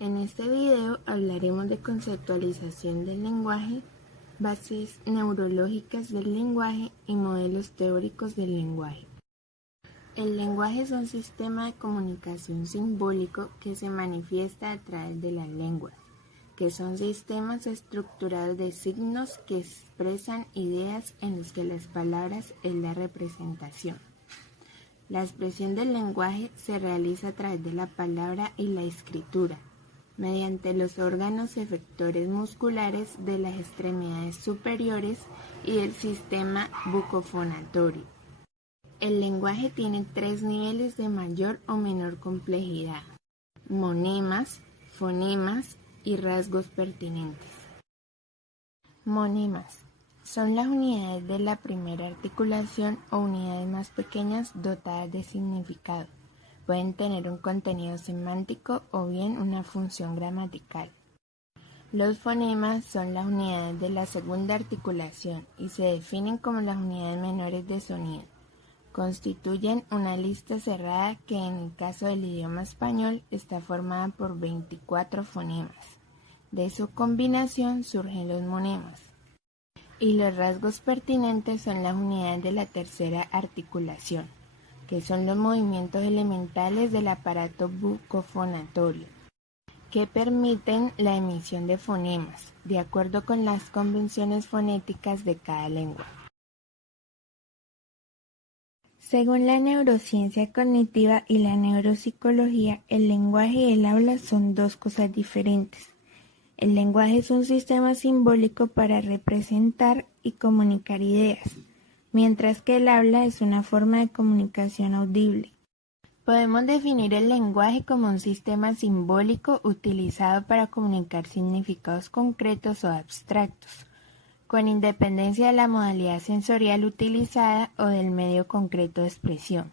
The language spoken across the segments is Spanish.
En este video hablaremos de conceptualización del lenguaje, bases neurológicas del lenguaje y modelos teóricos del lenguaje. El lenguaje es un sistema de comunicación simbólico que se manifiesta a través de las lenguas, que son sistemas estructurados de signos que expresan ideas en los que las palabras es la representación. La expresión del lenguaje se realiza a través de la palabra y la escritura, mediante los órganos efectores musculares de las extremidades superiores y del sistema bucofonatorio. El lenguaje tiene 3 niveles de mayor o menor complejidad: monemas, fonemas y rasgos pertinentes. Monemas son las unidades de la primera articulación o unidades más pequeñas dotadas de significado. Pueden tener un contenido semántico o bien una función gramatical. Los fonemas son las unidades de la segunda articulación y se definen como las unidades menores de sonido. Constituyen una lista cerrada que en el caso del idioma español está formada por 24 fonemas. De su combinación surgen los monemas. Y los rasgos pertinentes son las unidades de la tercera articulación, que son los movimientos elementales del aparato bucofonatorio, que permiten la emisión de fonemas, de acuerdo con las convenciones fonéticas de cada lengua. Según la neurociencia cognitiva y la neuropsicología, el lenguaje y el habla son dos cosas diferentes. El lenguaje es un sistema simbólico para representar y comunicar ideas, mientras que el habla es una forma de comunicación audible. Podemos definir el lenguaje como un sistema simbólico utilizado para comunicar significados concretos o abstractos, con independencia de la modalidad sensorial utilizada o del medio concreto de expresión.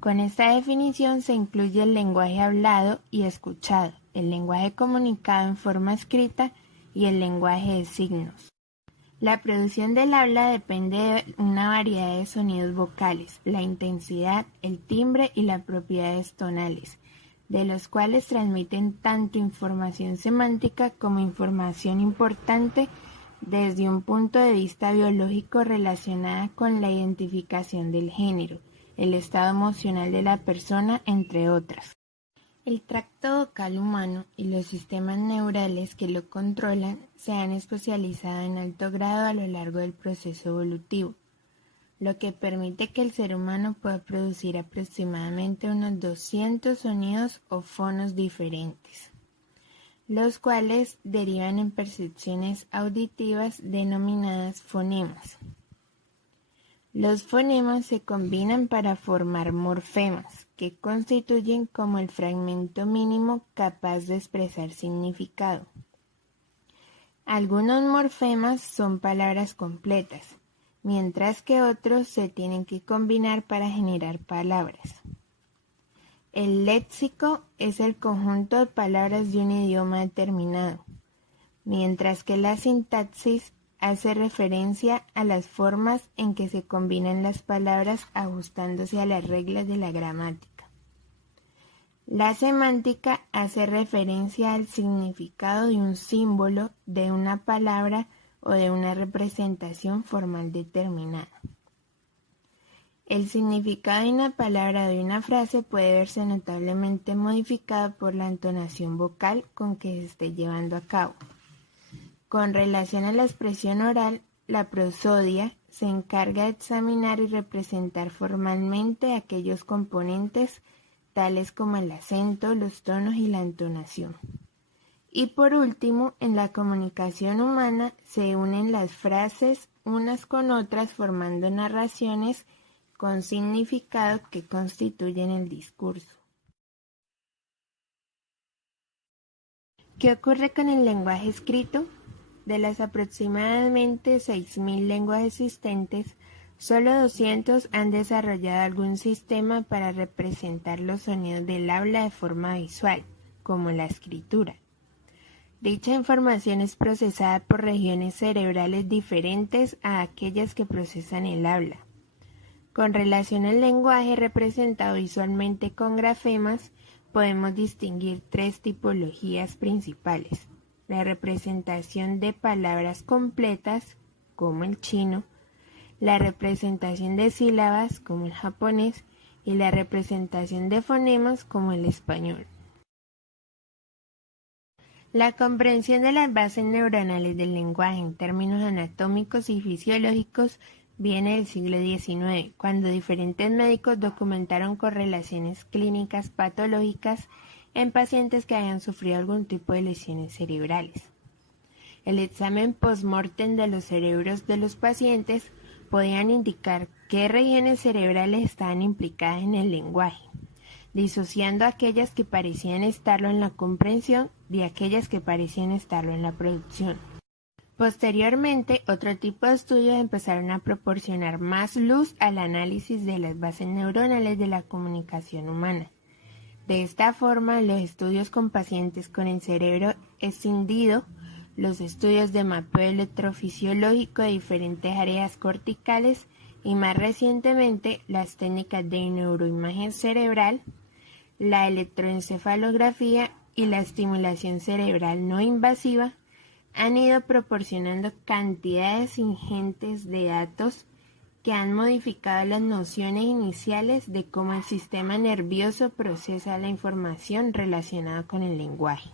Con esta definición se incluye el lenguaje hablado y escuchado, el lenguaje comunicado en forma escrita y el lenguaje de signos. La producción del habla depende de una variedad de sonidos vocales, la intensidad, el timbre y las propiedades tonales, de los cuales transmiten tanto información semántica como información importante desde un punto de vista biológico relacionada con la identificación del género, el estado emocional de la persona, entre otras. El tracto vocal humano y los sistemas neurales que lo controlan se han especializado en alto grado a lo largo del proceso evolutivo, lo que permite que el ser humano pueda producir aproximadamente unos 200 sonidos o fonos diferentes, los cuales derivan en percepciones auditivas denominadas fonemas. Los fonemas se combinan para formar morfemas, que constituyen como el fragmento mínimo capaz de expresar significado. Algunos morfemas son palabras completas, mientras que otros se tienen que combinar para generar palabras. El léxico es el conjunto de palabras de un idioma determinado, mientras que la sintaxis hace referencia a las formas en que se combinan las palabras ajustándose a las reglas de la gramática. La semántica hace referencia al significado de un símbolo, de una palabra o de una representación formal determinada. El significado de una palabra o de una frase puede verse notablemente modificado por la entonación vocal con que se esté llevando a cabo. Con relación a la expresión oral, la prosodia se encarga de examinar y representar formalmente aquellos componentes tales como el acento, los tonos y la entonación. Y por último, en la comunicación humana se unen las frases unas con otras formando narraciones con significado que constituyen el discurso. ¿Qué ocurre con el lenguaje escrito? De las aproximadamente 6.000 lenguas existentes, solo 200 han desarrollado algún sistema para representar los sonidos del habla de forma visual, como la escritura. Dicha información es procesada por regiones cerebrales diferentes a aquellas que procesan el habla. Con relación al lenguaje representado visualmente con grafemas, podemos distinguir tres tipologías principales: la representación de palabras completas, como el chino, la representación de sílabas, como el japonés, y la representación de fonemas, como el español. La comprensión de las bases neuronales del lenguaje en términos anatómicos y fisiológicos viene del siglo XIX, cuando diferentes médicos documentaron correlaciones clínicas patológicas en pacientes que habían sufrido algún tipo de lesiones cerebrales. El examen post-mortem de los cerebros de los pacientes podían indicar qué regiones cerebrales estaban implicadas en el lenguaje, disociando aquellas que parecían estarlo en la comprensión de aquellas que parecían estarlo en la producción. Posteriormente, otro tipo de estudios empezaron a proporcionar más luz al análisis de las bases neuronales de la comunicación humana. De esta forma, los estudios con pacientes con el cerebro escindido, los estudios de mapeo electrofisiológico de diferentes áreas corticales y más recientemente las técnicas de neuroimagen cerebral, la electroencefalografía y la estimulación cerebral no invasiva han ido proporcionando cantidades ingentes de datos que han modificado las nociones iniciales de cómo el sistema nervioso procesa la información relacionada con el lenguaje.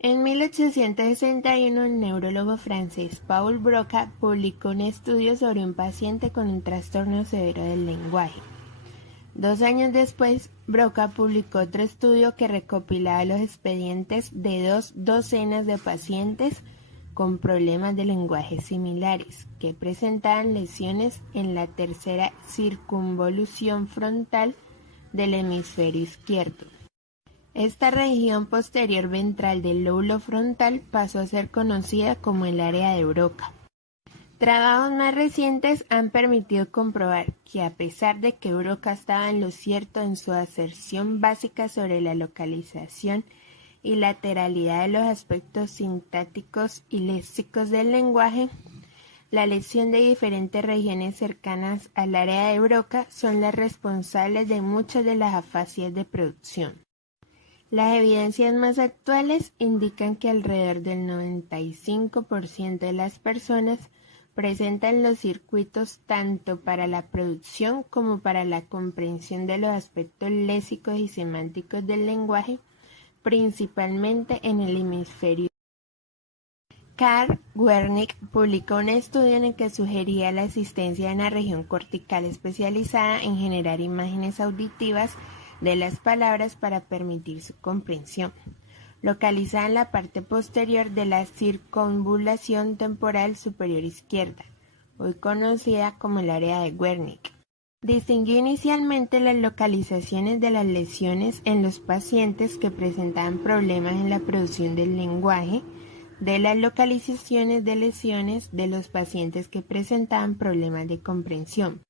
En 1861, el neurólogo francés Paul Broca publicó un estudio sobre un paciente con un trastorno severo del lenguaje. 2 años después, Broca publicó otro estudio que recopilaba los expedientes de 2 docenas de pacientes con problemas de lenguaje similares, que presentaban lesiones en la tercera circunvolución frontal del hemisferio izquierdo. Esta región posterior ventral del lóbulo frontal pasó a ser conocida como el área de Broca. Trabajos más recientes han permitido comprobar que, a pesar de que Broca estaba en lo cierto en su aserción básica sobre la localización y lateralidad de los aspectos sintácticos y léxicos del lenguaje, la lesión de diferentes regiones cercanas al área de Broca son las responsables de muchas de las afasias de producción. Las evidencias más actuales indican que alrededor del 95% de las personas presentan los circuitos tanto para la producción como para la comprensión de los aspectos léxicos y semánticos del lenguaje, principalmente en el hemisferio. Carl Wernicke publicó un estudio en el que sugería la existencia de una región cortical especializada en generar imágenes auditivas de las palabras para permitir su comprensión, localizada en la parte posterior de la circunvulación temporal superior izquierda, hoy conocida como el área de Wernicke. Distinguió inicialmente las localizaciones de las lesiones en los pacientes que presentaban problemas en la producción del lenguaje, de las localizaciones de lesiones de los pacientes que presentaban problemas de comprensión.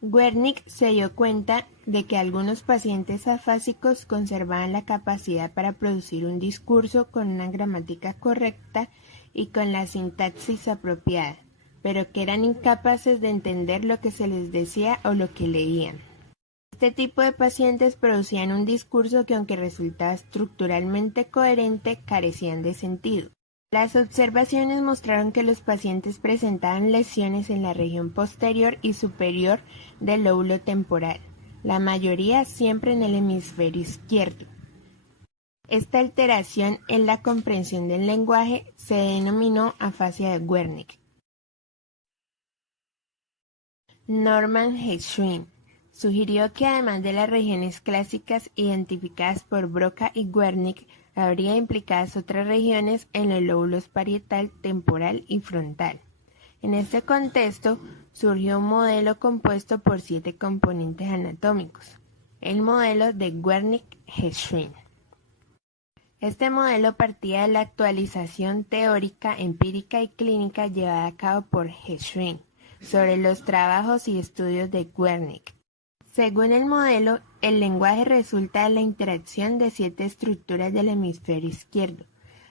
Wernicke se dio cuenta de que algunos pacientes afásicos conservaban la capacidad para producir un discurso con una gramática correcta y con la sintaxis apropiada, pero que eran incapaces de entender lo que se les decía o lo que leían. Este tipo de pacientes producían un discurso que, aunque resultaba estructuralmente coherente, carecían de sentido. Las observaciones mostraron que los pacientes presentaban lesiones en la región posterior y superior del lóbulo temporal, la mayoría siempre en el hemisferio izquierdo. Esta alteración en la comprensión del lenguaje se denominó afasia de Wernicke. Norman Geschwind sugirió que, además de las regiones clásicas identificadas por Broca y Wernicke, habría implicadas otras regiones en los lóbulos parietal, temporal y frontal. En este contexto, surgió un modelo compuesto por 7 componentes anatómicos, el modelo de Wernicke-Geschwind. Este modelo partía de la actualización teórica, empírica y clínica llevada a cabo por Geschwind sobre los trabajos y estudios de Wernicke. Según el modelo, el lenguaje resulta de la interacción de 7 estructuras del hemisferio izquierdo: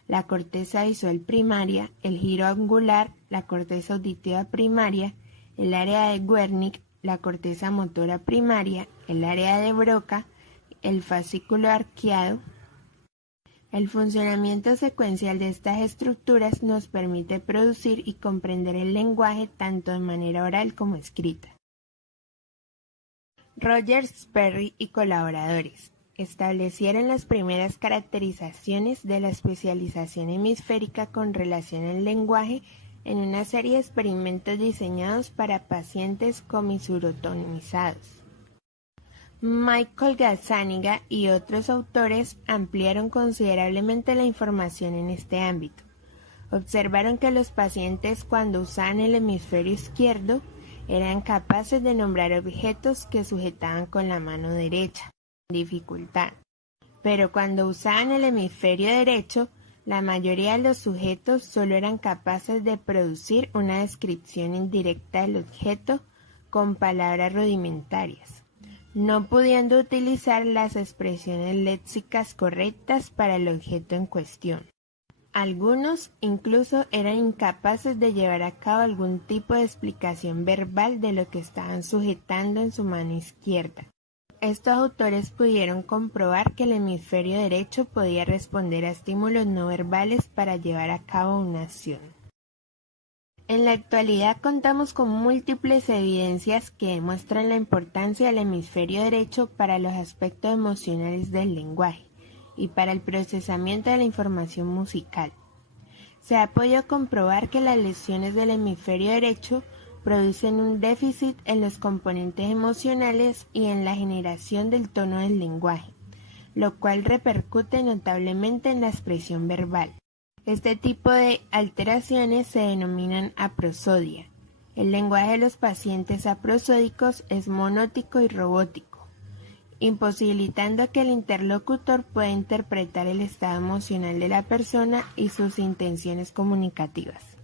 la corteza visual primaria, el giro angular, la corteza auditiva primaria, el área de Wernicke, la corteza motora primaria, el área de Broca, el fascículo arqueado. El funcionamiento secuencial de estas estructuras nos permite producir y comprender el lenguaje tanto de manera oral como escrita. Rogers, Sperry y colaboradores establecieron las primeras caracterizaciones de la especialización hemisférica con relación al lenguaje en una serie de experimentos diseñados para pacientes comisurotomizados. Michael Gazzaniga y otros autores ampliaron considerablemente la información en este ámbito. Observaron que los pacientes, cuando usaban el hemisferio izquierdo, eran capaces de nombrar objetos que sujetaban con la mano derecha, con dificultad. Pero cuando usaban el hemisferio derecho, la mayoría de los sujetos solo eran capaces de producir una descripción indirecta del objeto con palabras rudimentarias, no pudiendo utilizar las expresiones léxicas correctas para el objeto en cuestión. Algunos incluso eran incapaces de llevar a cabo algún tipo de explicación verbal de lo que estaban sujetando en su mano izquierda. Estos autores pudieron comprobar que el hemisferio derecho podía responder a estímulos no verbales para llevar a cabo una acción. En la actualidad contamos con múltiples evidencias que demuestran la importancia del hemisferio derecho para los aspectos emocionales del lenguaje y para el procesamiento de la información musical. Se ha podido comprobar que las lesiones del hemisferio derecho producen un déficit en los componentes emocionales y en la generación del tono del lenguaje, lo cual repercute notablemente en la expresión verbal. Este tipo de alteraciones se denominan aprosodia. El lenguaje de los pacientes aprosódicos es monótico y robótico, imposibilitando que el interlocutor pueda interpretar el estado emocional de la persona y sus intenciones comunicativas.